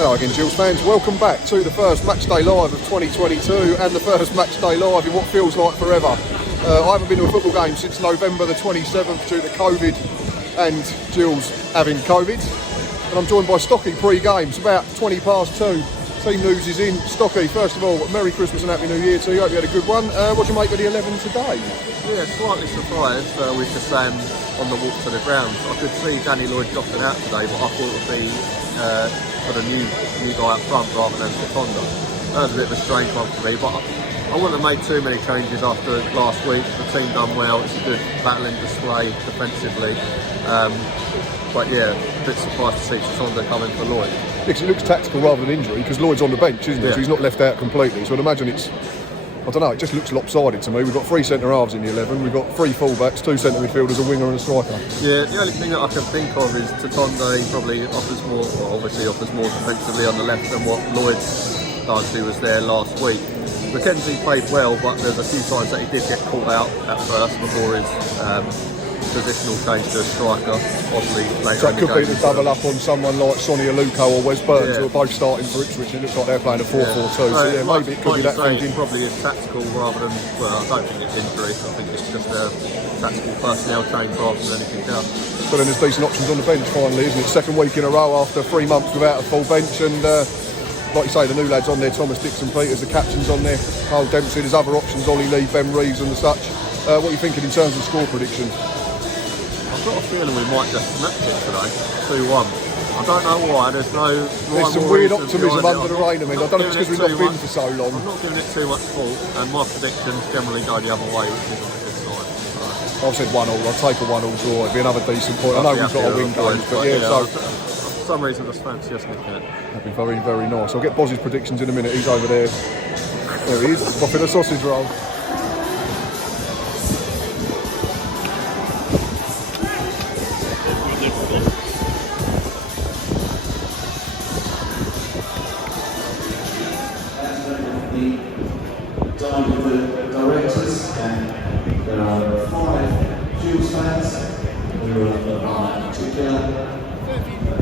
Hello again, Gills fans. Welcome back to the first matchday live of 2022 and the first matchday live in what feels like forever. I haven't been to a football game since November the 27th due to COVID and Gills having COVID. And I'm joined by Stocky pre-game. It's about 20 past 2. Team news is in. Stocky, first of all, Merry Christmas and Happy New Year to you. Hope you had a good one. What do you make of the 11 today? Yeah, slightly surprised with the Sam on the walk to the ground. I could see Danny Lloyd dropping out today, but I thought it would be for the new guy up front rather than Tonda. That was a bit of a strange one for me, but I wouldn't have made too many changes after last week. The team done well. It's a good battling display defensively. But yeah, a bit surprised to see Tonda coming for Lloyd. Yeah, because it looks tactical rather than injury, because Lloyd's on the bench, isn't he? Yeah. So he's not left out completely. So I'd imagine it's, I don't know, it just looks lopsided to me. We've got 3 centre-halves in the 11, we've got 3 full-backs, 2 centre midfielders, a winger and a striker. Yeah, the only thing that I can think of is Tonda. He probably offers more, well, obviously offers more defensively on the left than what Lloyd does, who was there last week. McKenzie played well, but there's a few times that he did get caught out at first before his positional change to a striker, possibly later. So it could be to double up on someone like Sonny Aluko or Wes Burns, who are both starting for Ipswich. It looks like they're playing a 4-4-2. So yeah, maybe it could be that thinking. Probably is tactical rather than, well, I don't think it's injury. I think it's just a tactical personnel change rather than anything else. But then there's decent options on the bench finally, isn't it? Second week in a row after 3 months without a full bench, and like you say, the new lads on there, Thomas Dixon-Peters, the captain's on there, Carl Dempsey, there's other options, Ollie Lee, Ben Reeves and such. What are you thinking in terms of score prediction? I've got a feeling we might just snatch it today, 2-1. I don't know why, there's some weird optimism under the rain. I mean, I don't know if it's because we've not been for so long. I'm not giving it too much fault, and my predictions generally go the other way, which isn't a good sign. So. I've said 1-all, I'll take a 1-all draw, it'd be another decent point. I know we've got to win games, but yeah, so... For some reason I just fancy us nicking it. That'd be very, very nice. I'll get Boz's predictions in a minute, he's over there. There he is, popping a sausage roll. Directors, and there are 5 Gills fans who are on a particular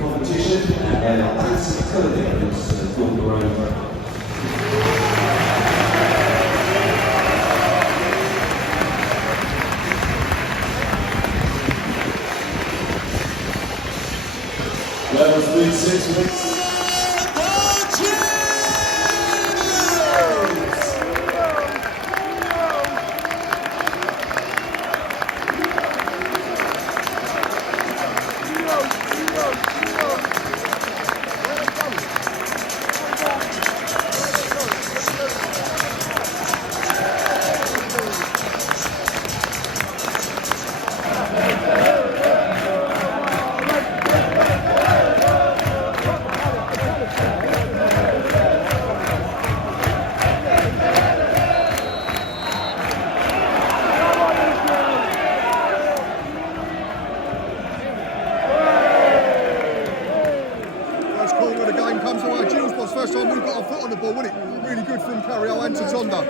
competition, and then our taxi coding is called the road. Levels 6 weeks. First time we've got our foot on the ball, wasn't it? Really good from Carriol and Tonda.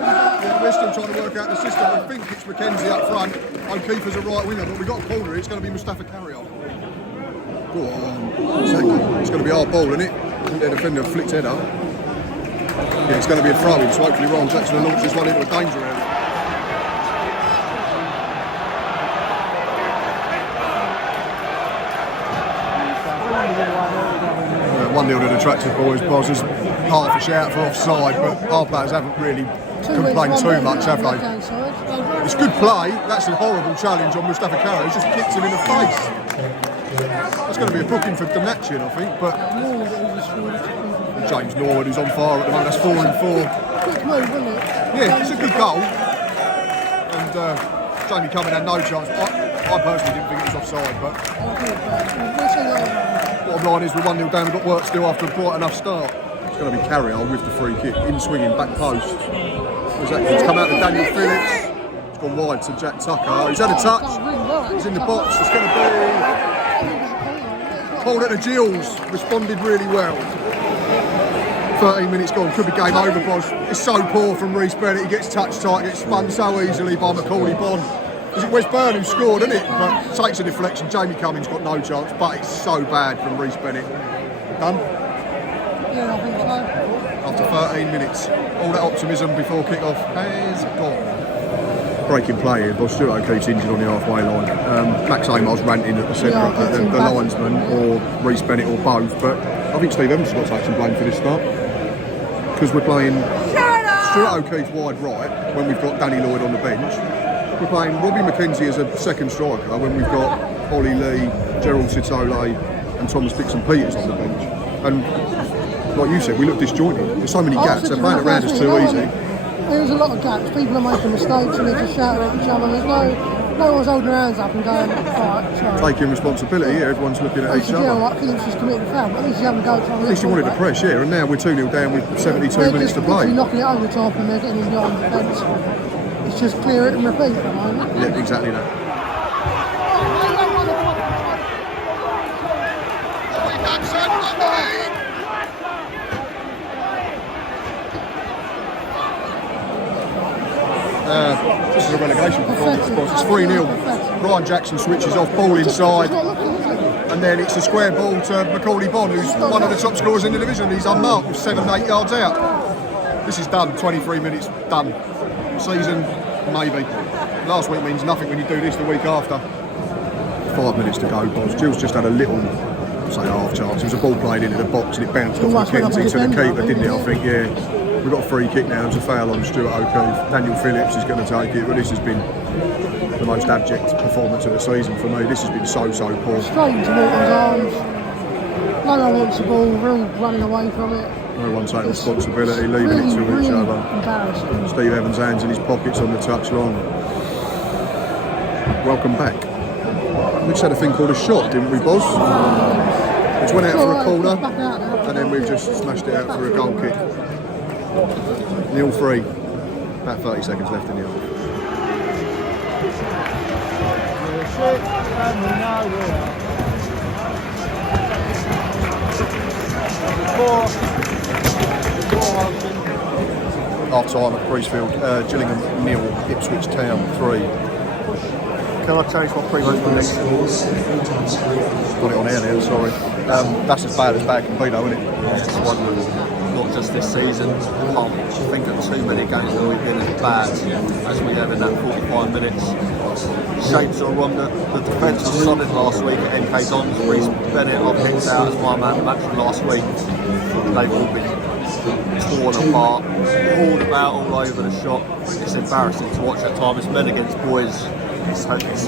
Yeah, we're still trying to work out the system. We think it's McKenzie up front. O'Keefe's a right winger, but we've got a corner here. It's going to be Mustafa Carriol. Go on. It's going to be our ball, isn't it? I think their defender flicked header. Yeah, it's going to be a throw-in, so hopefully Ryan Jackson will launch this one into a danger area. 1-0 to the Tractor Boys. Boz, there's half a shout for offside, but our players haven't really complained too much, have they? It's good play. That's a horrible challenge on Mustafa Carriol. He's just kicked him in the face. That's going to be a booking for Damnachian, I think, but James Norwood, who's on fire at the moment, that's 4 and 4. Quick move, isn't it? Yeah, it's a good goal. And Jamie Cumming had no chance. I personally didn't think it was offside, but bottom line is we're 1-0 down, we've got work still after a bright enough start. It's going to be Carriol with the free kick, in swinging, back post. It's come out to Daniel Phillips. It's gone wide to Jack Tucker. He's had a touch. He's in the box. It's going to be called at the Gills. Responded really well. 13 minutes gone. Could be game over, Boz. It's so poor from Reece Bennett. He gets touch tight, gets spun so easily by Macaulay Bond. Is it West Burnham who scored, isn't it? But takes a deflection. Jamie Cummings got no chance, but it's so bad from Reece Bennett. Done? Yeah, I think so. After 13 minutes, all that optimism before kick-off has gone. Breaking play here, but Stuart O'Keefe's injured on the halfway line. Max Amar's ranting at the centre, the linesman, or Reece Bennett, or both. But I think Steve Evans has got to take some blame for this start, because we're playing Stuart O'Keefe wide right when we've got Danny Lloyd on the bench. We're playing Robbie McKenzie as a second striker when we've got Ollie Lee, Gerald Sitole, and Thomas Dixon-Peters on the bench. And like you said, we look disjointed. There's so many gaps. They're playing around us too easy. There's a lot of gaps. People are making mistakes and they're just shouting at each other. There's no one's holding their hands up and going, alright, sorry. Taking responsibility, yeah, everyone's looking at each other. Yeah, like Phillips just committed a foul, but at least you haven't got to. At least you wanted to press, yeah, and now we're 2-0 down with 72 minutes to play. They're knocking it over the top and they're getting in behind the defence. It's just clear it and repeat at the moment. Yeah, exactly that. This is a relegation performance. It's 3-0. Ryan Jackson switches off, ball inside, and then it's a square ball to Macaulay Bonne, who's one of the top scorers in the division. He's unmarked with 7-8 yards out. This is done. 23 minutes done. Season maybe. Last week means nothing when you do this the week after. 5 minutes to go, boys. Gills just had a little, say, half chance. It was a ball played into the box and it bounced off McKenzie to the keeper, didn't it? I think, yeah. We've got a free kick now. There's a foul on Stuart O'Keefe. Daniel Phillips is going to take it, but this has been the most abject performance of the season for me. This has been so poor. Straight into Morton's arms. No one wants the ball. We're all running away from it. No one taking responsibility, leaving it to each other. Embarrassing. Steve Evans' hands in his pockets on the touchline. Welcome back. We just had a thing called a shot, didn't we, Boz? Which went out for a corner, and then we've just smashed it out for a goal kick. 0-3. About 30 seconds left in the half. Half time at Priestfield, Gillingham 0, Ipswich Town 3. Can I change my previous prediction? Got it on air now, sorry. That's as bad can be though, isn't it? Yeah, it's one not just this season. I can't think of too many games where we've been as bad as we have in that 45 minutes. Shapes are wrong. The defence was solid last week at MK Dons. Reece Bennett I picked out as my man of the match from last week. They've all been torn apart, pulled about all over the shop. It's embarrassing to watch at times. It's men against boys. It's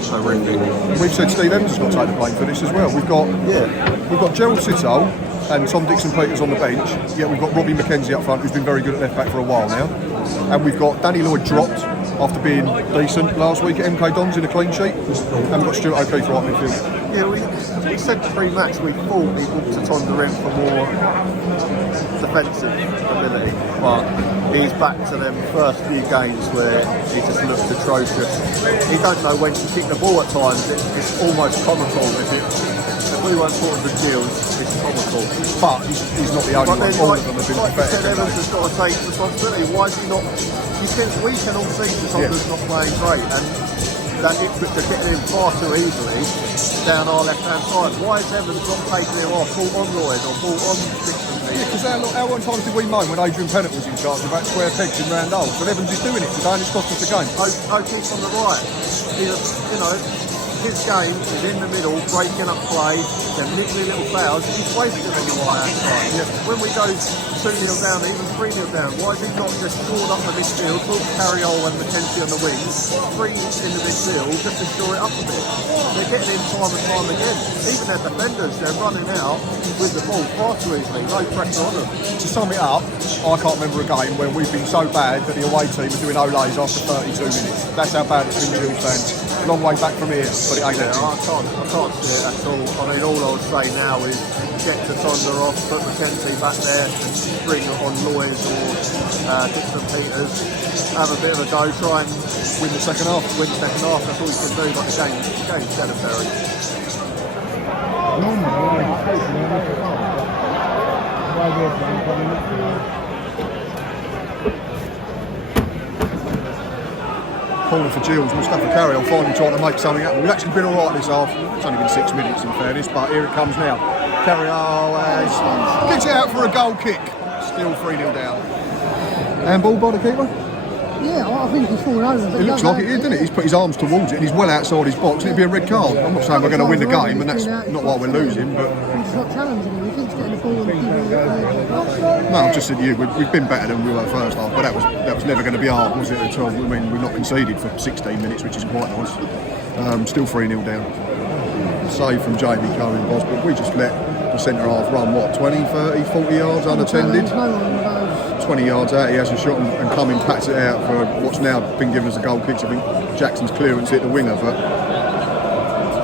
horrific. We've said Steve Evans has got to take the blame for this as well. We've got Gerald Sitole and Tom Dixon-Peters on the bench. Yeah, we've got Robbie McKenzie up front, who's been very good at left back for a while now. And we've got Danny Lloyd dropped after being decent last week at MK Dons in a clean sheet. And we've got Stuart O'Keefe right midfield. Yeah, we said pre-match we thought he walked to Tonda in for more defensive ability, but he's back to them first few games where he just looks atrocious. He don't know when to kick the ball at times. It's almost comical. If we weren't talking to Gills, it's comical. But he's not the only one. All of them have been pathetic. Evans has got to take responsibility. Why is he not? We can all see that Tonda's not playing great, and that Ipswich are getting in far too easily down our left-hand side. Why is Evans not taking him off, brought on Lloyd or brought on Dixon? Yeah, because how many times did we moan when Adrian Pennant was in charge about square pegs and round holes? But Evans is doing it today and it's cost us the game. O'Keefe on the right. His game is in the middle, breaking up play, them niggly little fouls. He's wasting on the right-hand side. Yeah. When we go 2-0 down, even 3-0 down, why is he not just drawn up the midfield, put Carriol and McKenzie on the wings, three in the midfield, just to shore it up a bit? They're getting in time and time again. Even their defenders, they're running out with the ball far too easily, no pressure on them. To sum it up, I can't remember a game where we've been so bad that the away team are doing Olays after 32 minutes. That's how bad it's been, Gills fans. Long way back from here, but it ain't I can't see it at all. I mean, all I would say now is get the Tonda off, put McKenzie back there, and bring on Lloyd or Dixon-Peters. Have a bit of a go, try and win the second half. That's all you can do, but the game's sedentary. corner for Gills. Mustafa Carrion finally trying to make something happen. We've actually been all right this half. It's only been 6 minutes in fairness, but here it comes now. Carrion kicks it out for a goal kick. Still 3-0 down. Handball by the keeper? Yeah, I think he's falling over. It looks like it is, doesn't it? He's put his arms towards it and he's well outside his box. It'd be a red card. I'm not saying we're going to win the game, and that's not why we're losing, but... He's not challenging him. He keeps getting the ball and keeping it. No, I've just said to you, we've been better than we were first half, but that was never going to be hard, was it, at all? I mean, we've not conceded for 16 minutes, which is quite nice. Still 3-0 down. Save from Jamie Cohen, boss, but we just let the centre half run, 20, 30, 40 yards unattended. 20 yards out, he has a shot and Cumming pats it out for what's now been given as a goal kick. I think Jackson's clearance hit the winger, but...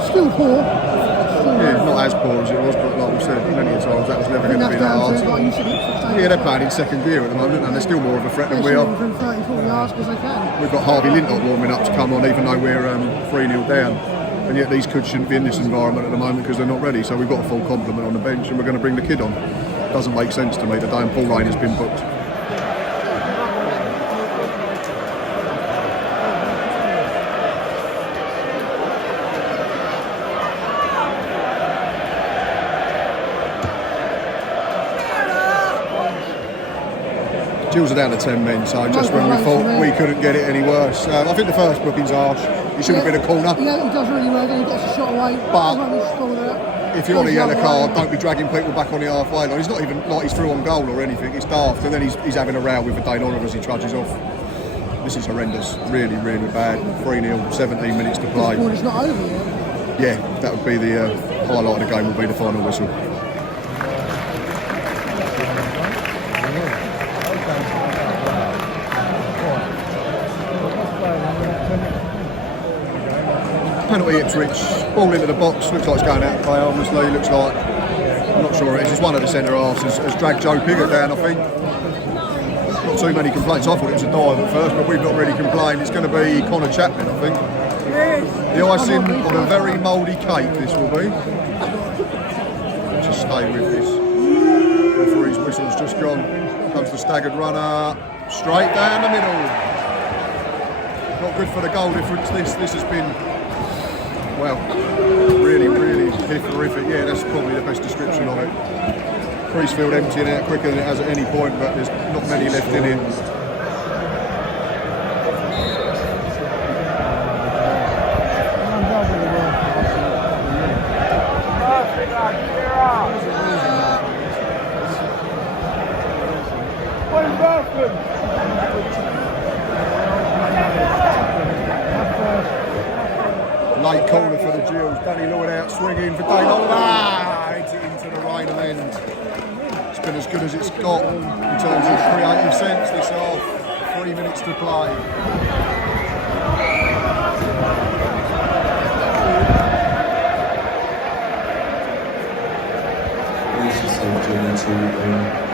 Still poor. Yeah, not as poor as it was, but like we said many times, that was never going to be that hard. Yeah, they're playing in second gear at the moment, and they're still more of a threat than we are. From 30, 40 yards because they can. We've got Harvey Lintott warming up to come on, even though we're 3-0 down. And yet these kids shouldn't be in this environment at the moment because they're not ready. So we've got a full complement on the bench, and we're going to bring the kid on. Doesn't make sense to me. The day Paul Rain has been booked. Gills are down to 10 men, so just when we thought we couldn't get it any worse. I think the first booking's harsh. He should have been a corner. Yeah, he does really well, then he gets a shot away. But if you're on a yellow card, don't be dragging people back on the halfway line. He's not even like he's through on goal or anything. It's daft, and then he's having a row with a Dane Oliver as he trudges off. This is horrendous. Really, really bad. 3-0, 17 minutes to play. It's not over yet. Yeah, that would be the highlight of the game. Would be the final whistle. Penalty Ipswich, ball into the box, looks like it's going out of play harmlessly, looks like, I'm not sure it is, it's one of the centre halves has dragged Joe Piggott down, I think. Not too many complaints, I thought it was a dive at first, but we've not really complained. It's going to be Connor Chapman, I think. The icing on a very mouldy cake, this will be. Just stay with this. Referee's whistle's just gone. Comes the staggered runner, straight down the middle. Not good for the goal difference, this has been... Well, really, really horrific. Yeah, that's probably the best description of it. Priestfield emptying out quicker than it has at any point, but there's not many left in it. Late corner for the Gills. Danny Lloyd out swinging for Dane Oliver. Heads it into the rain and end. It's been as good as it's got in terms of creative sense this half. 3 minutes to play. Please just join to